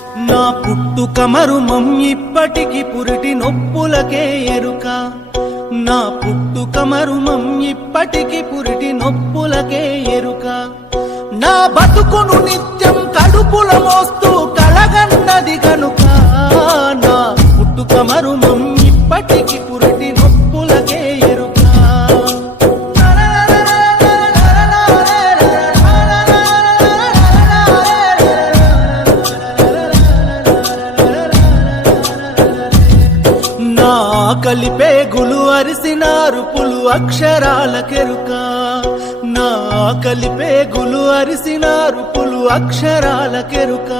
నా పుట్టుక మరుమం ఇప్పటికి పురిటి నొప్పులకే ఎరుక. నా పుట్టుక మరుమం ఇప్పటికి పురిటి నొప్పులకే ఎరుక. నా బతుకును నిత్యం కడుపుల మోస్తూ కలగన్నది కనుక. నా పుట్టుక మరుమం ఇప్పటికి పురిటి నొప్పులకే ఎరుక. కలిపే గులు అరిసినారు పులు అక్షరాల కెరుక. నా కలిపే గులు అరిసినారు పులు అక్షరాల కెరుక.